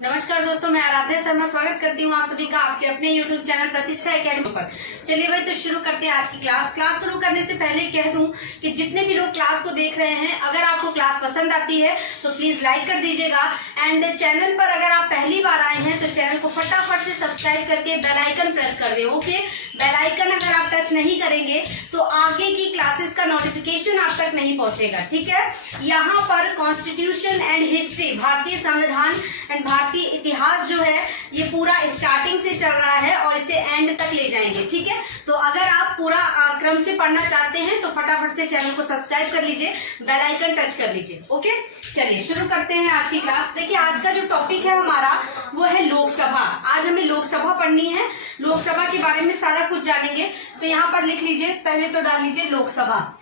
नमस्कार दोस्तों, मैं आराध्या शर्मा स्वागत करती हूँ आप सभी का आपके अपने YouTube चैनल प्रतिष्ठा एकेडमी पर। चलिए भाई, तो शुरू करते हैं आज की क्लास शुरू करने से पहले कह दूं कि जितने भी लोग क्लास को देख रहे हैं, अगर आपको क्लास पसंद आती है तो प्लीज लाइक कर दीजिएगा। एंड चैनल पर अगर आप पहली बार आए हैं तो चैनल को फटाफट से सब्सक्राइब करके बेल आइकन प्रेस कर दे। ओके, बेल आइकन अगर आप टच नहीं करेंगे तो आगे की क्लासेस का नोटिफिकेशन आप तक नहीं पहुंचेगा। ठीक है, यहाँ पर कॉन्स्टिट्यूशन एंड हिस्ट्री, भारतीय संविधान एंड भारतीय इतिहास जो है ये पूरा स्टार्टिंग से चल रहा है और इसे एंड तक ले जाएंगे। ठीक है, तो अगर आप पूरा क्रम से पढ़ना चाहते हैं तो फटाफट से चैनल को सब्सक्राइब कर लीजिए, बेल आइकन टच कर लीजिए। ओके, चलिए शुरू करते हैं आज की क्लास। देखिए, आज का जो टॉपिक है हमारा वो है लोकसभा। आज हमें लोकसभा पढ़नी है, लोकसभा के बारे में सारा कुछ जानेंगे। तो यहाँ पर लिख लीजिए, पहले तो डाल लीजिए लोकसभा।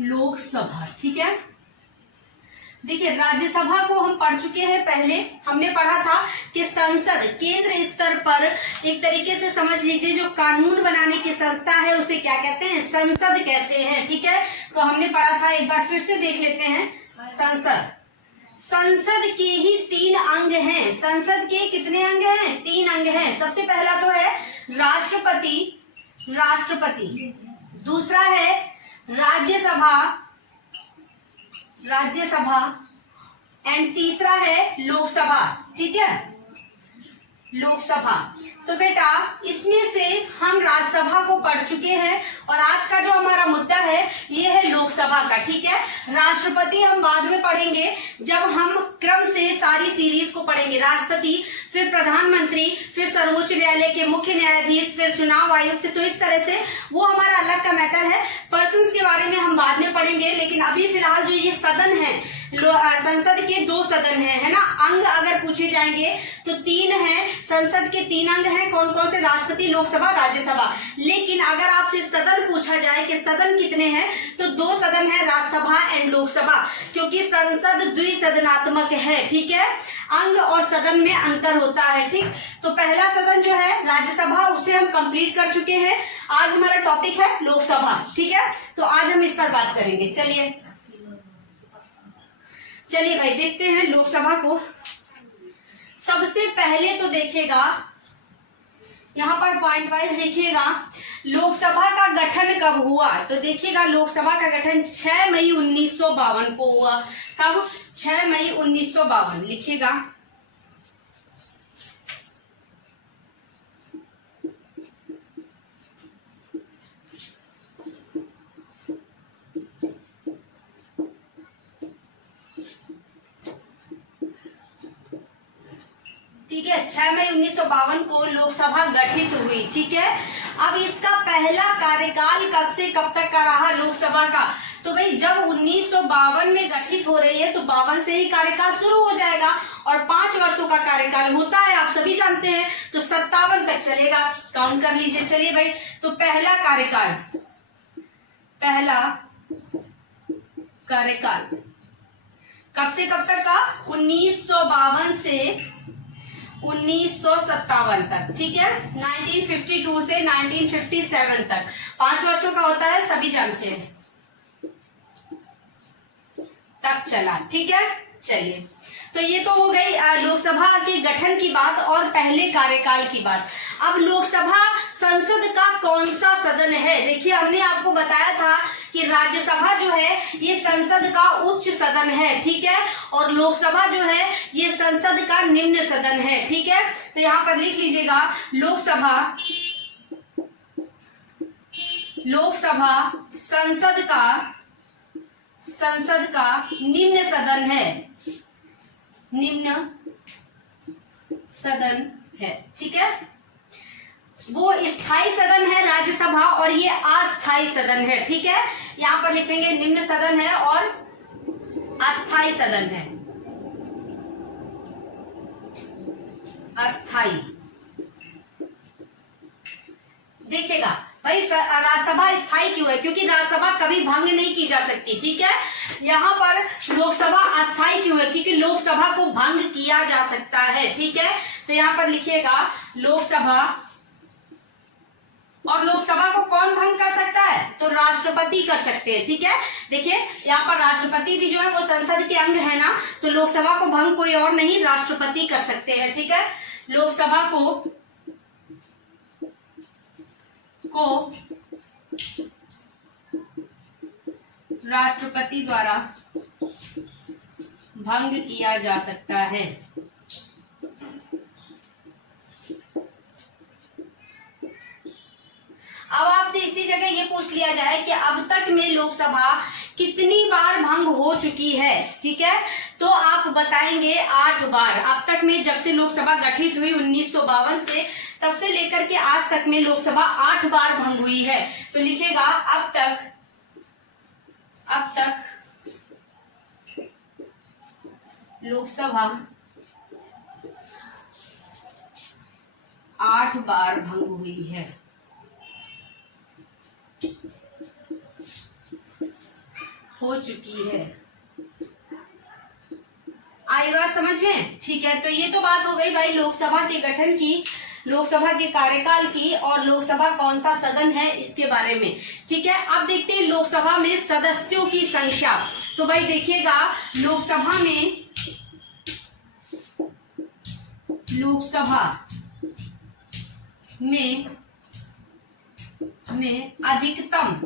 लोकसभा, ठीक है। देखिए, राज्यसभा को हम पढ़ चुके हैं। पहले हमने पढ़ा था कि संसद केंद्र स्तर पर एक तरीके से समझ लीजिए जो कानून बनाने की संस्था है उसे क्या कहते हैं? संसद कहते हैं। ठीक है, तो हमने पढ़ा था, एक बार फिर से देख लेते हैं। संसद के ही 3 अंग हैं। संसद के कितने अंग हैं? 3 अंग हैं। सबसे पहला तो है राष्ट्रपति, दूसरा है राज्यसभा एंड तीसरा है लोकसभा। ठीक है, लोकसभा। तो बेटा, इसमें से हम राज्यसभा को पढ़ चुके हैं और आज का जो हमारा मुद्दा है ये है लोकसभा का। ठीक है, राष्ट्रपति हम बाद में पढ़ेंगे जब हम क्रम से सारी सीरीज को पढ़ेंगे। राष्ट्रपति, फिर प्रधानमंत्री, फिर सर्वोच्च न्यायालय के मुख्य न्यायाधीश, फिर चुनाव आयुक्त। तो इस तरह से वो हमारा अलग का मैटर है। पर्सन्स के बारे में हम बाद में पढ़ेंगे, लेकिन अभी फिलहाल जो ये सदन है, संसद के 2 सदन है ना। अंग अगर पूछे जाएंगे तो 3 हैं। संसद के 3 अंग हैं। कौन कौन से? राष्ट्रपति, लोकसभा, राज्यसभा। लेकिन अगर आपसे सदन पूछा जाए कि सदन कितने हैं, तो 2 सदन है, राज्यसभा एंड लोकसभा, क्योंकि संसद द्विसदनात्मक है। ठीक है, अंग और सदन में अंतर होता है। ठीक, तो पहला सदन जो है राज्यसभा, उसे हम कंप्लीट कर चुके हैं। आज हमारा टॉपिक है लोकसभा। ठीक है, तो आज हम इस पर बात करेंगे। चलिए भाई, देखते हैं लोकसभा को। सबसे पहले तो देखिएगा, यहाँ पर पॉइंट वाइज देखिएगा, लोकसभा का गठन कब हुआ? तो देखिएगा, लोकसभा का गठन 6 मई 1952 को हुआ। कब? 6 मई 1952 लिखिएगा। ठीक है, 6 मई 1952 को लोकसभा गठित हुई। ठीक है, अब इसका पहला कार्यकाल कब से कब तक का रहा लोकसभा का? तो भाई, जब 1952 में गठित हो रही है तो 52 से ही कार्यकाल शुरू हो जाएगा और 5 वर्षों का कार्यकाल होता है, आप सभी जानते हैं। तो 57 तक चलेगा, काउंट कर लीजिए। चलिए भाई, तो पहला कार्यकाल कब से कब तक का? 1952 से 1957 तक। ठीक है, 1952 से 1957 तक 5 वर्षों का होता है, सभी जानते हैं, तक चला। ठीक है, चलिए, तो ये तो हो गई लोकसभा के गठन की बात और पहले कार्यकाल की बात। अब लोकसभा संसद का कौन सा सदन है? देखिए, हमने आपको बताया था कि राज्यसभा जो है ये संसद का उच्च सदन है। ठीक है, और लोकसभा जो है ये संसद का निम्न सदन है। ठीक है, तो यहाँ पर लिख लीजिएगा, लोकसभा संसद का निम्न सदन है, निम्न सदन है। ठीक है, वो स्थायी सदन है राज्यसभा और ये अस्थायी सदन है। ठीक है, यहाँ पर लिखेंगे निम्न सदन है और अस्थायी सदन है। अस्थायी, देखिएगा भाई, राज्यसभा स्थायी क्यों है? क्योंकि राज्यसभा कभी भंग नहीं की जा सकती। ठीक है, यहाँ पर लोकसभा अस्थायी क्यों है? क्योंकि लोकसभा को भंग किया जा सकता है। ठीक है, तो यहाँ पर लिखिएगा लोकसभा और लोकसभा को कौन भंग कर सकता है? तो राष्ट्रपति कर सकते हैं। ठीक है, देखिए यहाँ पर राष्ट्रपति भी जो है वो संसद के अंग है ना, तो लोकसभा को भंग कोई और नहीं, राष्ट्रपति कर सकते हैं। ठीक है, लोकसभा को राष्ट्रपति द्वारा भंग किया जा सकता है। अब आपसे इसी जगह ये पूछ लिया जाए कि अब तक में लोकसभा कितनी बार भंग हो चुकी है? ठीक है, तो आप बताएंगे 8 बार। अब तक में जब से लोकसभा गठित हुई 1952 से, तब से लेकर के आज तक में लोकसभा 8 बार भंग हुई है। तो लिखेगा अब तक 8 बार भंग हुई है। हो चुकी है। आई बात समझ में? ठीक है, तो ये तो बात हो गई भाई लोकसभा के गठन की, लोकसभा के कार्यकाल की, और लोकसभा कौन सा सदन है इसके बारे में। ठीक है, अब देखते हैं लोकसभा में सदस्यों की संख्या। तो भाई देखिएगा लोकसभा में अधिकतम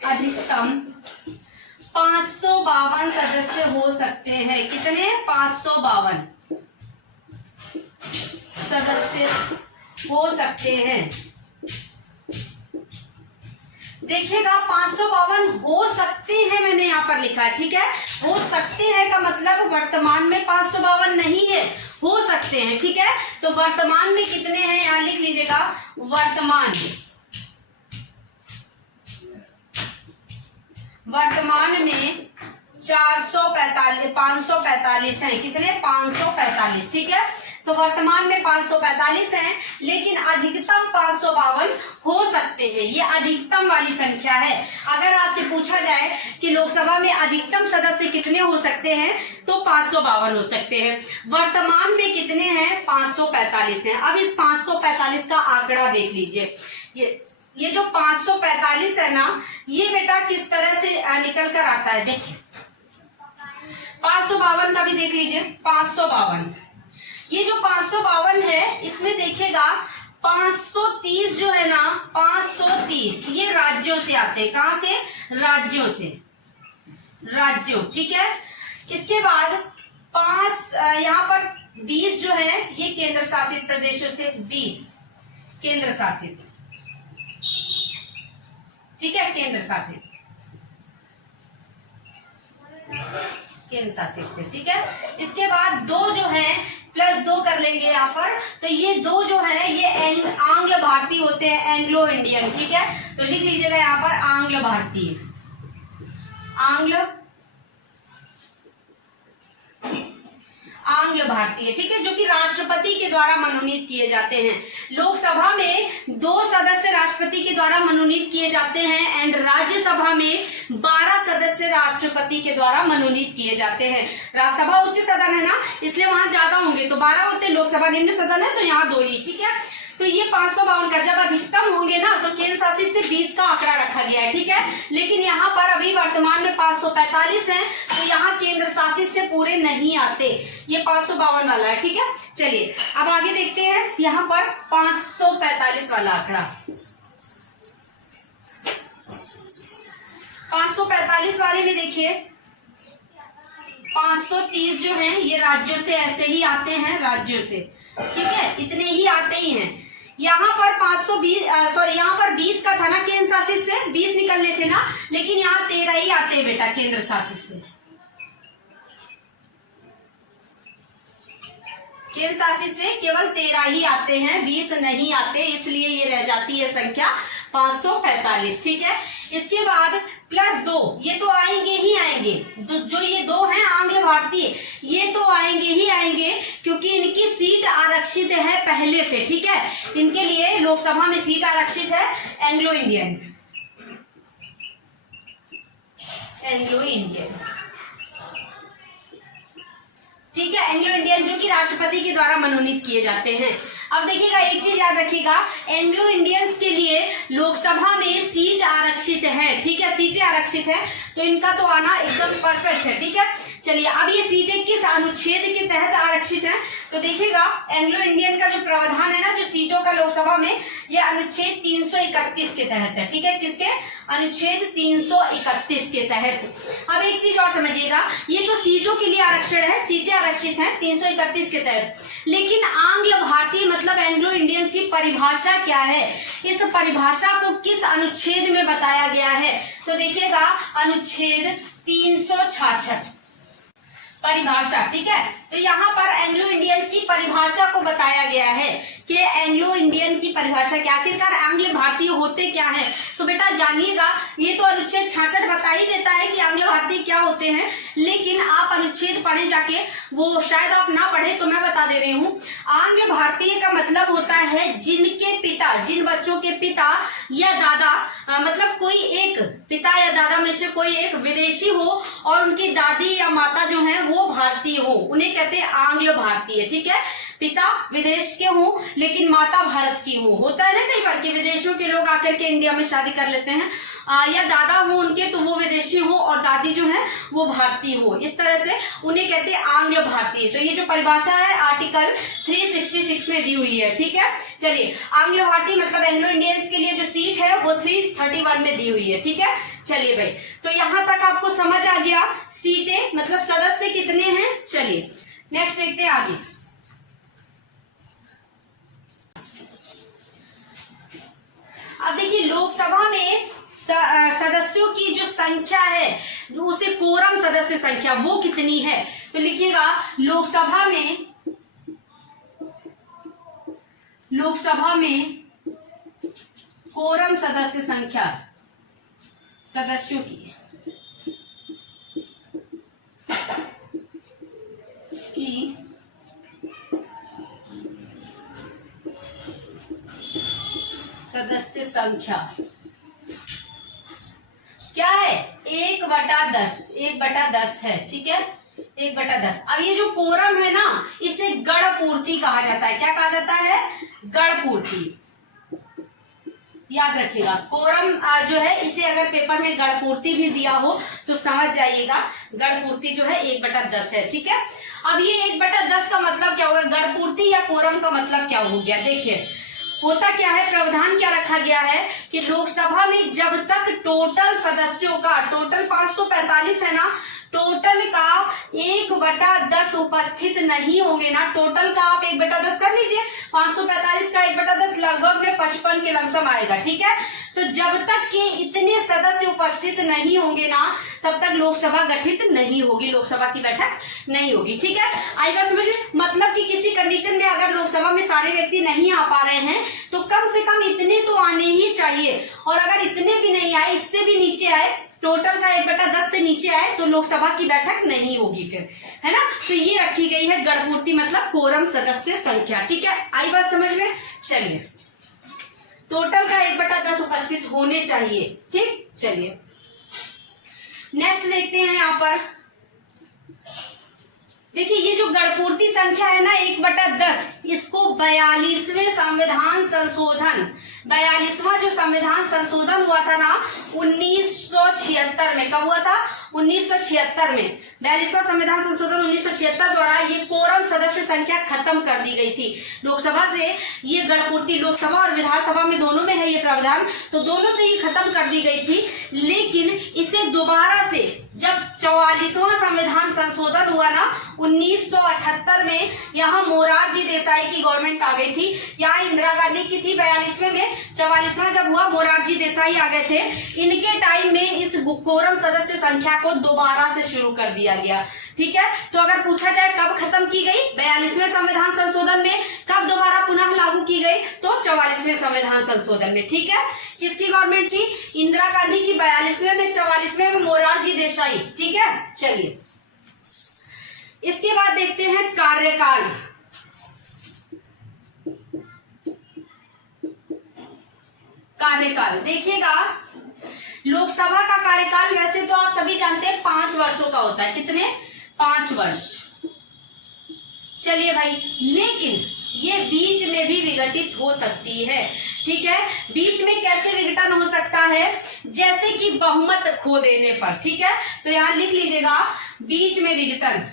552 सदस्य हो सकते हैं। कितने? 552 सदस्य हो सकते हैं। देखिएगा 552 हो सकते हैं, मैंने यहाँ पर लिखा है। ठीक है, हो सकते हैं का मतलब वर्तमान में 552 नहीं है, हो सकते हैं। ठीक है, तो वर्तमान में कितने हैं यहाँ लिख लीजिएगा। वर्तमान में 545 हैं। कितने? 545। ठीक है, तो वर्तमान में 545 हैं, लेकिन अधिकतम 552 हो सकते हैं। ये अधिकतम वाली संख्या है। अगर आपसे पूछा जाए कि लोकसभा में अधिकतम सदस्य कितने हो सकते हैं, तो 552 हो सकते हैं। वर्तमान में कितने हैं? 545 हैं। अब इस 545 का आंकड़ा देख लीजिए। ये जो 545 है ना, ये बेटा किस तरह से निकल कर आता है। देखिए 552 का भी देख लीजिए। 552, ये जो 552 है, इसमें देखिएगा 530 जो है ना, 530 ये राज्यों से आते हैं। कहां से? राज्यों से, राज्यों। ठीक है, इसके बाद 5 यहाँ पर 20 जो है ये केंद्र शासित प्रदेशों से, 20 केंद्र शासित। ठीक है, केंद्र शासित से। ठीक है, इसके बाद 2 जो है +2 कर लेंगे यहाँ पर, तो ये 2 जो है ये आंग्ल भारतीय होते हैं, एंग्लो इंडियन। ठीक है, तो लिख लीजिएगा यहाँ पर आंग्ल भारतीय, आंग्ल भारतीय। ठीक है, जो कि राष्ट्रपति के द्वारा मनोनीत किए जाते हैं। लोकसभा में 2 सदस्य राष्ट्रपति के द्वारा मनोनीत किए जाते हैं, एंड राज्यसभा में 12 सदस्य राष्ट्रपति के द्वारा मनोनीत किए जाते हैं। राज्यसभा उच्च सदन है ना, इसलिए वहां ज्यादा होंगे, तो 12 होते। लोकसभा निम्न सदन है, तो यहाँ 2 ही। ठीक है, तो ये 552 का जब अधिकतम होंगे ना, तो केंद्र शासित से 20 का आंकड़ा रखा गया है। ठीक है, लेकिन यहाँ पर अभी वर्तमान में 545 है, तो यहाँ केंद्र शासित से पूरे नहीं आते, ये 552 वाला है। ठीक है, चलिए अब आगे देखते हैं यहाँ पर 545 वाला आंकड़ा। 545 वाले में देखिए 530 जो है ये राज्यों से ऐसे ही आते हैं, राज्यों से। ठीक है, इतने ही आते ही हैं। यहाँ पर 20 का था ना केंद्र शासित से, 20 निकलने थे ना, लेकिन यहाँ 13 ही आते हैं बेटा केंद्र शासित से। केंद्र शासित से केवल 13 ही आते हैं, 20 नहीं आते, इसलिए ये रह जाती है संख्या 545। ठीक है, इसके बाद +2 ये तो आएंगे ही आएंगे। जो ये 2 हैं आंग्ल भारतीय, ये तो आएंगे ही आएंगे, क्योंकि इनकी सीट आरक्षित है पहले से। ठीक है, इनके लिए लोकसभा में सीट आरक्षित है। एंग्लो इंडियन, ठीक है, एंग्लो इंडियन जो कि राष्ट्रपति के द्वारा मनोनीत किए जाते हैं। अब देखिएगा एक चीज याद रखिएगा, एंग्लो इंडियंस के लिए लोकसभा में सीट आरक्षित है, ठीक है, सीटें आरक्षित है, तो इनका तो आना एकदम परफेक्ट है, ठीक है। चलिए अब ये सीटें किस अनुच्छेद के तहत आरक्षित है, तो देखिएगा एंग्लो इंडियन का जो प्रावधान है ना, जो सीटों का लोकसभा में, ये अनुच्छेद 331 के तहत है, ठीक है, किसके, अनुच्छेद 331 के तहत। अब एक चीज और समझिएगा, ये तो सीटों के लिए आरक्षण है, सीटें आरक्षित हैं 331 के तहत, लेकिन आंग्ल भारतीय मतलब एंग्लो इंडियंस की परिभाषा क्या है, इस परिभाषा को किस अनुच्छेद में बताया गया है, तो देखिएगा अनुच्छेद 366 परिभाषा, ठीक है। तो यहाँ पर एंग्लो इंडियंस की परिभाषा को बताया गया है कि एंग्लो इंडियन की परिभाषा क्या, आखिरकार आंग्ल भारतीय होते क्या है। तो बेटा जानिएगा, ये तो अनुच्छेद 66 बता ही देता है कि आंग्ल भारतीय क्या होते हैं, लेकिन आप अनुच्छेद पढ़े जाके, वो शायद आप ना पढ़े तो मैं बता दे रही हूँ। आंग्ल भारतीय का मतलब होता है जिनके पिता, जिन बच्चों के पिता या दादा, मतलब कोई एक पिता या दादा में से कोई एक विदेशी हो और उनकी दादी या माता जो है वो भारतीय हो, उन्हें कहते हैं आंग्ल भारतीय, ठीक है। पिता विदेश के हो लेकिन माता भारत की हो, होता है ना कई बार कि विदेशों के लोग आकर के इंडिया में शादी कर लेते हैं, या दादा हो उनके तो वो विदेशी हो और दादी जो है वो भारतीय हो, इस तरह से उन्हें कहते हैं आंग्ल भारतीय। तो ये जो परिभाषा है आर्टिकल 366 में दी हुई है, ठीक है। चलिए आंग्ल भारतीय मतलब एंग्लो इंडियंस के लिए जो सीट है वो 331 में दी हुई है, ठीक है। चलिए भाई, तो यहाँ तक आपको समझ आ गया सीटें मतलब सदस्य कितने हैं। चलिए नेक्स्ट देखते हैं आगे। अब देखिए लोकसभा में सदस्यों की जो संख्या है, जो उसे कोरम सदस्य संख्या, वो कितनी है, तो लिखिएगा लोकसभा में कोरम सदस्य संख्या, सदस्यों की सदस्य संख्या क्या है, 1/10, 1/10 है, ठीक है, 1/10। अब ये जो कोरम है ना, इसे गण पूर्ति कहा जाता है, क्या कहा जाता है, गण पूर्ति, याद रखिएगा। कोरम जो है इसे अगर पेपर में गण पूर्ति भी दिया हो तो समझ जाइएगा, गण पूर्ति जो है 1/10 है, ठीक है। अब ये 1/10 का मतलब क्या होगा, गण पूर्ति या कोरम का मतलब क्या हो गया, देखिए होता क्या है, प्रावधान क्या रखा गया है कि लोकसभा में जब तक टोटल सदस्यों का, टोटल 545 है ना, टोटल का 1/10 उपस्थित नहीं होंगे ना, टोटल का आप 1/10 कर लीजिए, 545 का 1/10 लगभग में 55 के लमसम आएगा, ठीक है। तो जब तक के इतने सदस्य उपस्थित नहीं होंगे ना, तब तक लोकसभा गठित नहीं होगी, लोकसभा की बैठक नहीं होगी, ठीक है। आई बात समझ में, मतलब कि किसी कंडीशन में अगर लोकसभा में सारे व्यक्ति नहीं आ पा रहे हैं तो कम से कम इतने तो आने ही चाहिए, और अगर इतने भी नहीं आए, इससे भी नीचे आए, टोटल का 1/10 से नीचे आए तो लोकसभा की बैठक नहीं होगी फिर, है ना। तो ये रखी गई है गणपूर्ति मतलब कोरम सदस्य संख्या, ठीक है। आई बात समझ में। चलिए टोटल का 1/10 उपस्थित होने चाहिए, ठीक। चलिए नेक्स्ट देखते हैं यहाँ पर, देखिए ये जो गणपूर्ति संख्या है ना 1/10, इसको 42वें संविधान संशोधन, 42वां जो संविधान संशोधन हुआ था ना 1976 में, कब हुआ था, 1976 में 42वां संविधान संशोधन 1976 द्वारा ये कोरम सदस्य संख्या खत्म कर दी गई थी। लोकसभा से ये गणपूर्ति, लोकसभा और विधानसभा में दोनों में है ये प्रावधान, तो दोनों से ये खत्म कर दी गई थी, लेकिन इसे दोबारा से जब 44वां संविधान संशोधन हुआ ना 1978 में, यहाँ मोरारजी देसाई की गवर्नमेंट आ गई थी, यहाँ इंदिरा गांधी की थी 42वें में, 44वां जब हुआ मोरारजी देसाई आ गए थे, इनके टाइम में इस कोरम सदस्य संख्या को दोबारा से शुरू कर दिया गया, ठीक है। तो अगर पूछा जाए कब खत्म की गई, 42वें संविधान संशोधन में, कब दोबारा पुनः लागू की गई, तो 44वें संविधान संशोधन में, ठीक है। किसकी गवर्नमेंट थी, इंदिरा गांधी की 42वें में, 44वें में मोरारजी देसाई, ठीक है। चलिए इसके बाद देखते हैं कार्यकाल। कार्यकाल देखिएगा, लोकसभा का कार्यकाल वैसे तो आप सभी जानते हैं 5 वर्षों का होता है, कितने, 5 वर्ष। चलिए भाई, लेकिन ये बीच में भी विघटित हो सकती है। ठीक है, बीच में कैसे विघटन हो सकता है? जैसे कि बहुमत खो देने पर। ठीक है, तो यहां लिख लीजिएगा बीच में विघटन।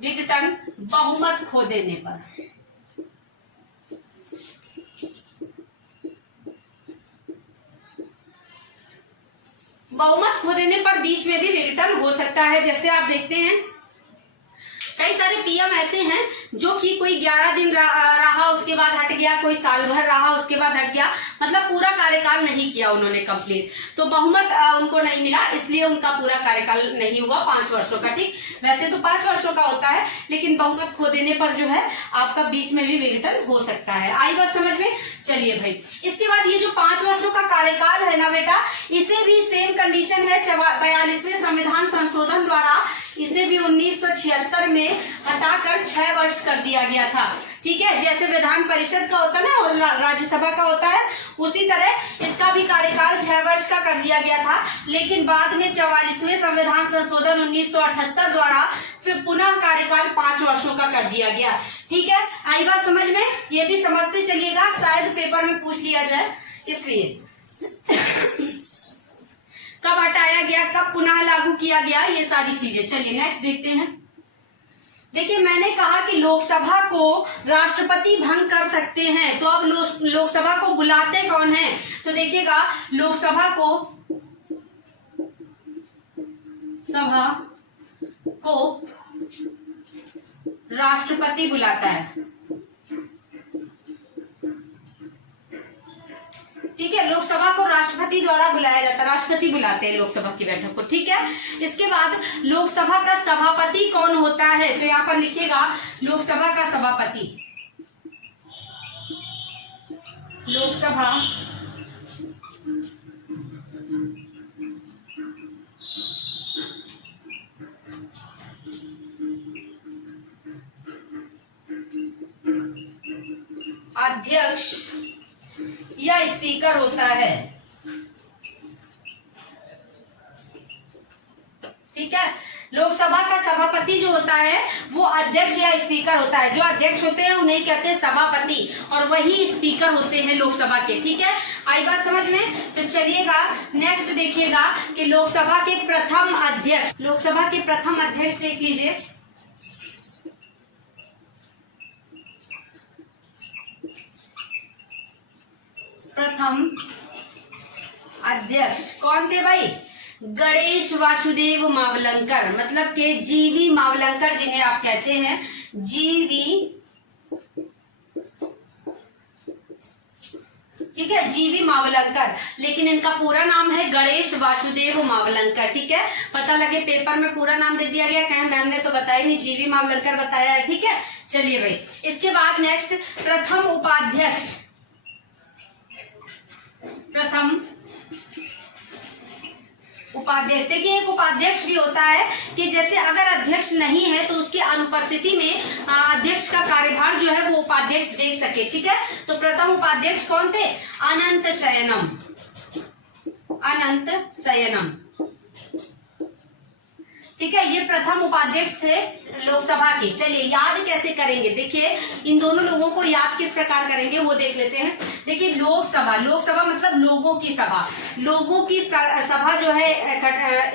विघटन बहुमत खो देने पर। बहुमत खो देने पर बीच में भी विघटन हो सकता है। जैसे आप देखते हैं कई सारे पीएम ऐसे हैं जो कि कोई 11 दिन रहा उसके बाद हट गया, कोई साल भर रहा उसके बाद हट गया, मतलब पूरा कार्यकाल नहीं किया उन्होंने कंप्लीट, तो बहुमत उनको नहीं मिला, इसलिए उनका पूरा कार्यकाल नहीं हुआ 5 वर्षों का। ठीक, वैसे तो 5 वर्षों का होता है, लेकिन बहुमत खो देने पर जो है आपका बीच में भी विघटन हो सकता है। आई बात समझ में? चलिए भाई, इसके बाद ये जो 5 वर्षों का कार्यकाल है ना बेटा, इसे भी सेम कंडीशन है 42वें संविधान संशोधन द्वारा इसे भी 1976 में हटाकर 6 वर्ष कर दिया गया था। ठीक है, जैसे विधान परिषद का होता है ना और राज्यसभा का होता है, उसी तरह इसका भी कार्यकाल 6 वर्ष का कर दिया गया था, लेकिन बाद में 44वें संविधान संशोधन 1978 द्वारा फिर पुनः कार्यकाल 5 वर्षों का कर दिया गया। ठीक है, आई बात समझ में? ये भी समझते चलिएगा, शायद पेपर में पूछ लिया जाए, इसलिए कब हटाया गया, कब पुनः लागू किया गया, ये सारी चीजें। चलिए नेक्स्ट देखते हैं। देखिए, मैंने कहा कि लोकसभा को राष्ट्रपति भंग कर सकते हैं, तो अब लोकसभा को बुलाते कौन है? तो देखिएगा, लोकसभा को राष्ट्रपति बुलाता है। ठीक है, लोकसभा को राष्ट्रपति द्वारा बुलाया जाता है, राष्ट्रपति बुलाते हैं लोकसभा की बैठक को। ठीक है, इसके बाद लोकसभा का सभापति कौन होता है? तो यहाँ पर लिखिएगा लोकसभा का सभापति। लोकसभा अध्यक्ष या स्पीकर होता है। ठीक है, लोकसभा का सभापति जो होता है वो अध्यक्ष या स्पीकर होता है। जो अध्यक्ष होते हैं उन्हें कहते हैं सभापति, और वही स्पीकर होते हैं लोकसभा के। ठीक है, आई बात समझ में? तो चलिएगा नेक्स्ट देखिएगा कि लोकसभा के प्रथम अध्यक्ष, लोकसभा के प्रथम अध्यक्ष देख लीजिए। प्रथम अध्यक्ष कौन थे भाई? गणेश वासुदेव मावलंकर, मतलब के जीवी मावलंकर जिन्हें आप कहते हैं, जीवी। ठीक है, जीवी मावलंकर, लेकिन इनका पूरा नाम है गणेश वासुदेव मावलंकर। ठीक है, पता लगे पेपर में पूरा नाम दे दिया गया, कहें मैम ने तो बताया नहीं, जीवी मावलंकर बताया है। ठीक है, चलिए भाई, इसके बाद नेक्स्ट प्रथम उपाध्यक्ष। प्रथम उपाध्यक्ष, देखिए एक उपाध्यक्ष भी होता है कि जैसे अगर अध्यक्ष नहीं है तो उसकी अनुपस्थिति में अध्यक्ष का कार्यभार जो है वो उपाध्यक्ष देख सके। ठीक है, तो प्रथम उपाध्यक्ष कौन थे? अनंत शयनम। अनंत शयनम। ठीक है, ये प्रथम उपाध्यक्ष थे लोकसभा के। चलिए याद कैसे करेंगे, देखिए इन दोनों लोगों को याद किस प्रकार करेंगे वो देख लेते हैं। देखिए लोकसभा, लोकसभा मतलब लोगों की सभा, लोगों की सभा जो है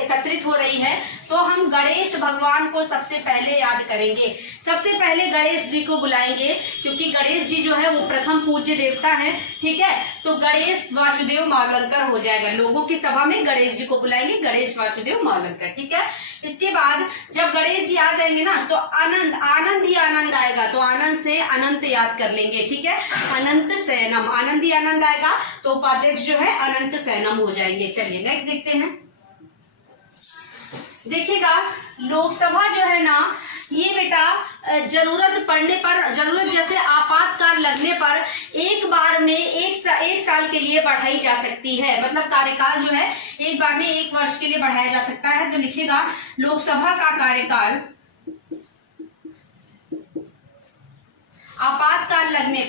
एकत्रित हो रही है, तो हम गणेश भगवान को सबसे पहले याद करेंगे। सबसे पहले गणेश जी को बुलाएंगे, क्योंकि गणेश जी जो है वो प्रथम पूज्य देवता है। ठीक है, तो गणेश वासुदेव मावलंकर हो जाएगा। लोगों की सभा में गणेश जी को बुलाएंगे, गणेश वासुदेव मावलंकर। ठीक है, इसके बाद जब गणेश जी आ जाएंगे ना तो आनंद, आनंद ही आनंद आएगा, तो आनंद से अनंत याद कर लेंगे। ठीक है, अनंत शयनम, आनंद ही आनंद आएगा, तो उपाध्यक्ष जो है अनंत शयनम हो जाएंगे। चलिए नेक्स्ट देखते हैं। देखिएगा लोकसभा जो है ना, ये बेटा जरूरत पड़ने पर, जरूरत जैसे आपातकाल लगने पर एक बार में एक साल के लिए बढ़ाई जा सकती है। मतलब कार्यकाल जो है एक बार में 1 वर्ष के लिए बढ़ाया जा सकता है। तो लिखिएगा लोकसभा का कार्यकाल आपातकाल लगने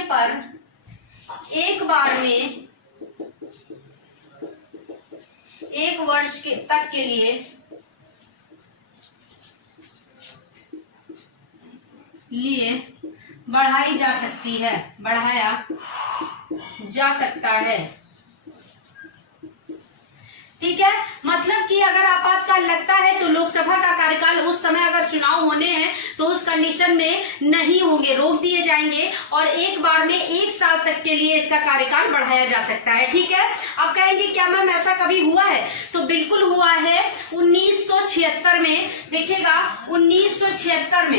पर एक बार में 1 वर्ष तक के लिए बढ़ाई जा सकती है, बढ़ाया जा सकता है। ठीक है, मतलब कि अगर आपातकाल लगता है तो लोकसभा का कार्यकाल उस समय अगर चुनाव होने हैं तो उस कंडीशन में नहीं होंगे, रोक दिए जाएंगे और एक बार में 1 साल तक के लिए इसका कार्यकाल बढ़ाया जा सकता है। ठीक है, अब कहेंगे क्या मैम ऐसा कभी हुआ है? तो बिल्कुल हुआ है 1976 में। देखिएगा 1976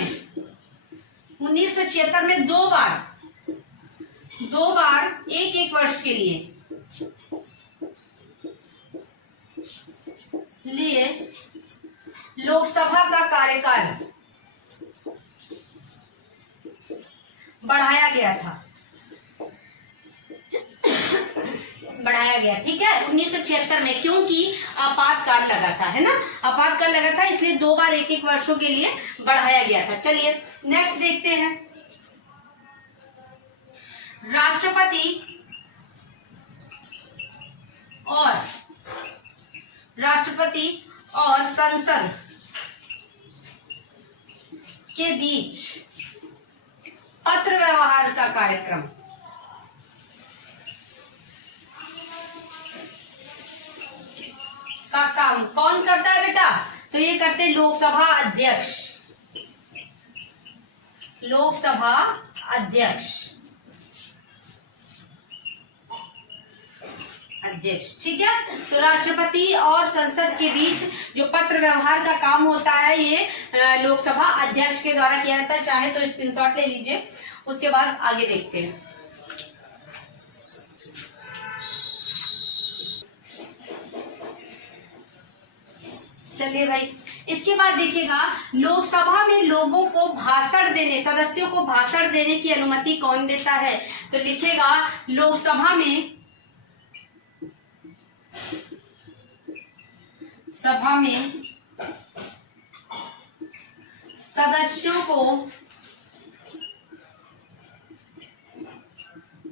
में 2 बार 1 वर्ष के लिए लोकसभा का कार्यकाल बढ़ाया गया था, ठीक है 1976 में, क्योंकि आपातकाल लगा था, है ना, आपातकाल लगा था, इसलिए 2 बार 1 वर्षों के लिए बढ़ाया गया था। चलिए नेक्स्ट देखते हैं। राष्ट्रपति और संसद के बीच पत्र व्यवहार का कार्यक्रम का काम कौन करता है बेटा? तो ये करते लोकसभा अध्यक्ष। ठीक है, तो राष्ट्रपति और संसद के बीच जो पत्र व्यवहार का काम होता है ये लोकसभा अध्यक्ष के द्वारा किया जाता है। चाहे तो स्क्रीनशॉट ले लीजिए, उसके बाद आगे देखते हैं। चलिए भाई, इसके बाद देखिएगा लोकसभा में लोगों को भाषण देने, सदस्यों को भाषण देने की अनुमति कौन देता है? तो लिखिएगा लोकसभा में सदस्यों को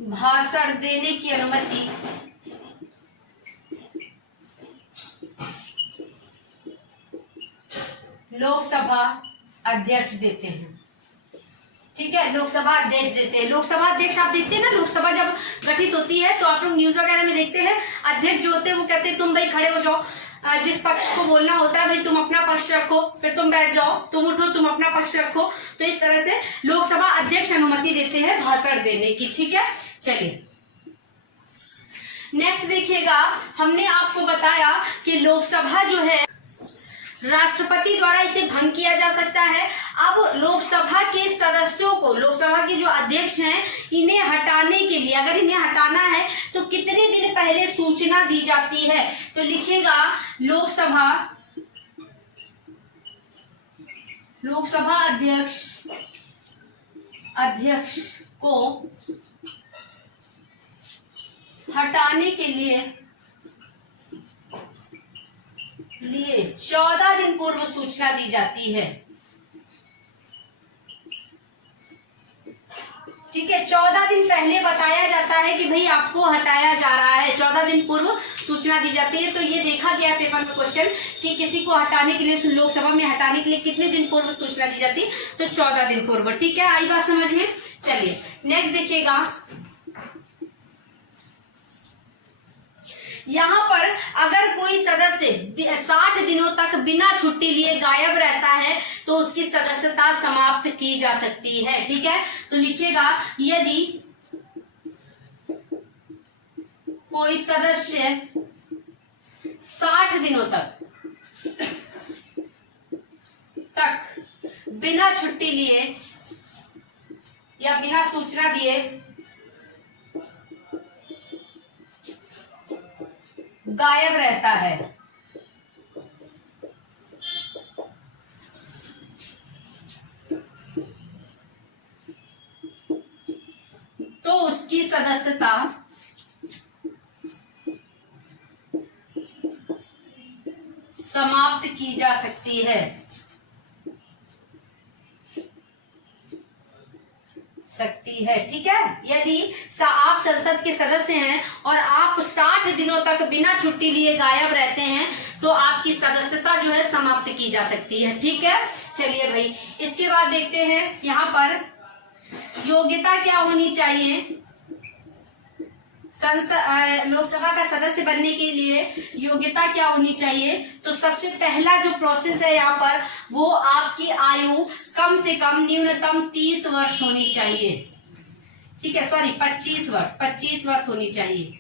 भाषण देने की अनुमति लोकसभा अध्यक्ष देते हैं। ठीक है, लोकसभा अध्यक्ष देते हैं। लोकसभा अध्यक्ष आप देखते हैं ना, लोकसभा जब गठित होती है तो आप लोग न्यूज वगैरह में देखते हैं, अध्यक्ष जो होते हैं वो कहते हैं तुम भाई खड़े हो जाओ, जिस पक्ष को बोलना होता है भाई तुम अपना पक्ष रखो, फिर तुम बैठ जाओ, तुम उठो, तुम अपना पक्ष रखो। तो इस तरह से लोकसभा अध्यक्ष अनुमति देते हैं भाषण देने की। ठीक है, चलिए नेक्स्ट देखिएगा, हमने आपको बताया कि लोकसभा जो है राष्ट्रपति द्वारा इसे भंग किया जा सकता है। अब लोकसभा के सदस्यों को, लोकसभा के जो अध्यक्ष हैं, इन्हें हटाने के लिए, अगर इन्हें हटाना है तो कितने दिन पहले सूचना दी जाती है? तो लिखिएगा लोकसभा अध्यक्ष को हटाने के लिए 14 दिन पूर्व सूचना दी जाती है। ठीक है, 14 दिन पहले बताया जाता है कि भाई आपको हटाया जा रहा है, 14 दिन पूर्व सूचना दी जाती है। तो ये देखा गया पेपर में क्वेश्चन कि किसी को हटाने के लिए, लोकसभा में हटाने के लिए कितने दिन पूर्व सूचना दी जाती है? तो 14 दिन पूर्व। ठीक है, आई बात समझ में? चलिए नेक्स्ट देखिएगा, यहाँ पर अगर कोई सदस्य 60 दिनों तक बिना छुट्टी लिए गायब रहता है तो उसकी सदस्यता समाप्त की जा सकती है। ठीक है, तो लिखिएगा यदि कोई सदस्य 60 दिनों तक बिना छुट्टी लिए या बिना सूचना दिए गायब रहता है तो उसकी सदस्यता समाप्त की जा सकती है। सकती है। ठीक है, यदि आप संसद के सदस्य हैं और आप 60 दिनों तक बिना छुट्टी लिए गायब रहते हैं तो आपकी सदस्यता जो है समाप्त की जा सकती है। ठीक है, चलिए भाई, इसके बाद देखते हैं यहाँ पर योग्यता क्या होनी चाहिए लोकसभा का सदस्य बनने के लिए। योग्यता क्या होनी चाहिए, तो सबसे पहला जो प्रोसेस है यहाँ पर, वो आपकी आयु कम से कम न्यूनतम 30 वर्ष होनी चाहिए। ठीक है, सॉरी 25 वर्ष होनी चाहिए।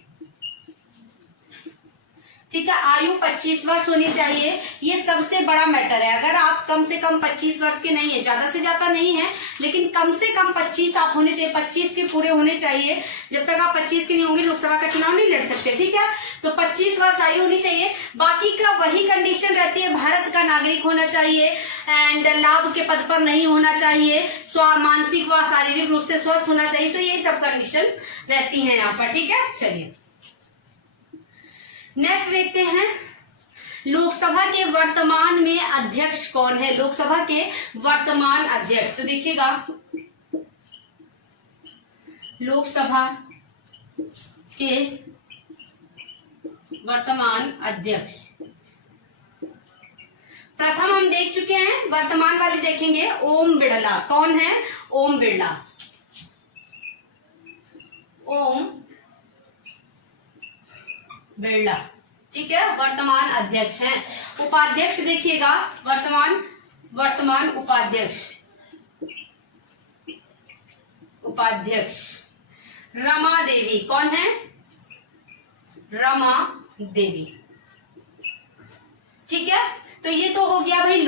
ठीक है, आयु 25 वर्ष होनी चाहिए। ये सबसे बड़ा मैटर है। अगर आप कम से कम 25 वर्ष के नहीं है, ज्यादा से ज्यादा नहीं है, लेकिन कम से कम 25 आप होने चाहिए, 25 के पूरे होने चाहिए। जब तक आप 25 के नहीं होंगे लोकसभा का चुनाव नहीं लड़ सकते। ठीक है, तो 25 वर्ष आयु होनी चाहिए। बाकी का वही कंडीशन रहती है, भारत का नागरिक होना चाहिए एंड लाभ के पद पर नहीं होना चाहिए, मानसिक व शारीरिक रूप से स्वस्थ होना चाहिए। तो ये सब कंडीशन रहती है यहाँ पर। ठीक है, चलिए नेक्स्ट देखते हैं, लोकसभा के वर्तमान में अध्यक्ष कौन है। लोकसभा के वर्तमान अध्यक्ष, तो देखिएगा लोकसभा के वर्तमान अध्यक्ष, प्रथम हम देख चुके हैं, वर्तमान वाले देखेंगे ओम बिड़ला। कौन है, ओम बिड़ला। ओम बिड़ला, ठीक है, वर्तमान अध्यक्ष हैं। उपाध्यक्ष देखिएगा, वर्तमान उपाध्यक्ष रमा देवी। कौन है, रमा देवी। ठीक है, तो ये तो हो गया भाई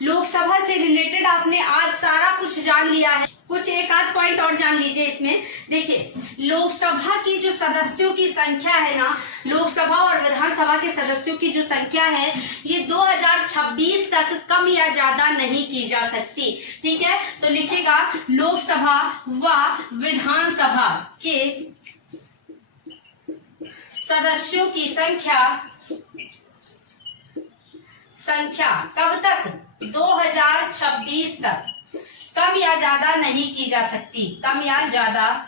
लोकसभा से रिलेटेड आपने आज सारा कुछ जान लिया है। कुछ एक आध पॉइंट और जान लीजिए इसमें। देखिए, लोकसभा की जो सदस्यों की संख्या है ना, लोकसभा और विधानसभा के सदस्यों की जो संख्या है, ये 2026 तक कम या ज्यादा नहीं की जा सकती। ठीक है, तो लिखेगा लोकसभा व विधानसभा के सदस्यों की संख्या कब तक, 2026 तक कम या ज्यादा नहीं की जा सकती, कम या ज्यादा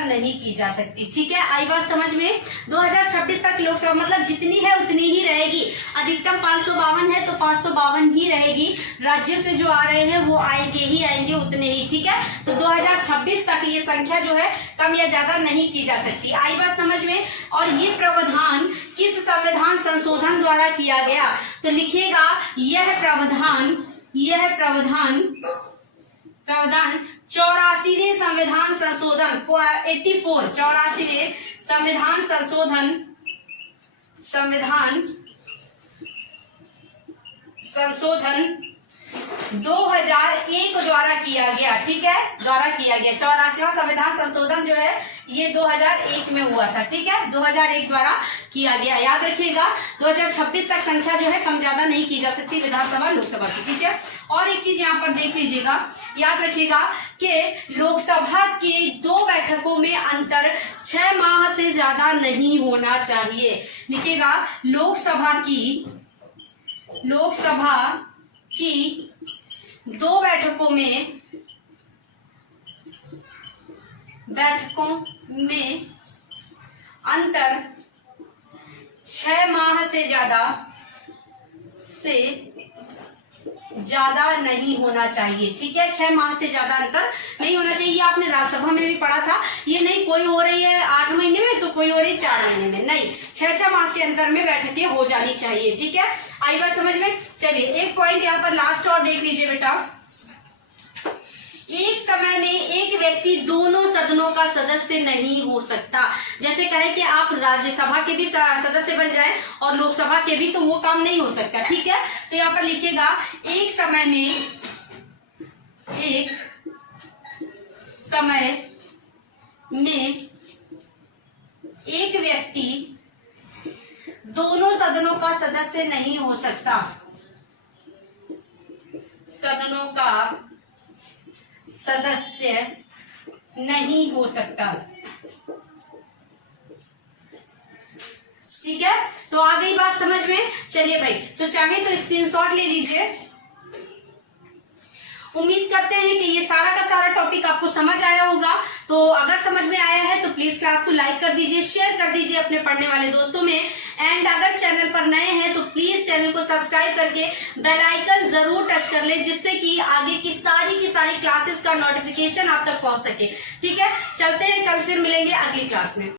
नहीं की जा सकती। ठीक है, आई बात समझ में। 2026 तक लोकसभा मतलब जितनी है उतनी ही रहेगी। अधिकतम 552 है तो 552 ही रहेगी। राज्यों से जो आ रहे हैं वो आएंगे उतने ही। ठीक है, तो 2026 तक ये संख्या जो है कम या ज्यादा नहीं की जा सकती। आई बात समझ में। और ये प्रावधान किस संविधान संशोधन द्वारा किया गया, तो लिखिएगा यह प्रावधान 84वें संविधान संशोधन 84वें संविधान संशोधन 2001 द्वारा किया गया। ठीक है, 84वां संविधान संशोधन जो है ये 2001 में हुआ था। ठीक है, 2001 द्वारा किया गया। याद रखिएगा 2026 तक संख्या जो है कम ज्यादा नहीं की जा सकती विधानसभा लोकसभा की। ठीक है, और एक चीज यहाँ पर देख लीजिएगा, याद रखिएगा कि लोकसभा के 2 बैठकों में अंतर 6 माह से ज्यादा नहीं होना चाहिए। लिखिएगा लोकसभा की 2 बैठकों में अंतर 6 माह से ज्यादा नहीं होना चाहिए। ठीक है, 6 माह से ज्यादा अंतर नहीं होना चाहिए। ये आपने राज्यसभा में भी पढ़ा था। ये नहीं कोई हो रही है 8 महीने में तो कोई हो रही 4 महीने में, नहीं, 6 माह के अंतर में बैठकें हो जानी चाहिए। ठीक है, आई बात समझ में। चलिए एक पॉइंट यहाँ पर लास्ट और देख लीजिए बेटा। एक समय में एक व्यक्ति दोनों सदनों का सदस्य नहीं हो सकता। जैसे कहे कि आप राज्यसभा के भी सदस्य बन जाए और लोकसभा के भी, तो वो काम नहीं हो सकता। ठीक है, तो यहाँ पर लिखिएगा एक समय में एक व्यक्ति दोनों सदनों का सदस्य नहीं हो सकता। सदनों का सदस्य नहीं हो सकता। ठीक है, तो आ गई बात समझ में। चलिए भाई, तो चाहे तो स्क्रीनशॉट ले लीजिए। उम्मीद करते हैं कि ये सारा का सारा आपको समझ आया होगा। तो अगर समझ में आया है तो प्लीज क्लास को लाइक कर दीजिए, शेयर कर दीजिए अपने पढ़ने वाले दोस्तों में। एंड अगर चैनल पर नए हैं तो प्लीज चैनल को सब्सक्राइब करके बेल आइकन जरूर टच कर ले, जिससे कि आगे की सारी क्लासेस का नोटिफिकेशन आप तक पहुंच सके। ठीक है, चलते हैं, कल फिर मिलेंगे अगली क्लास में।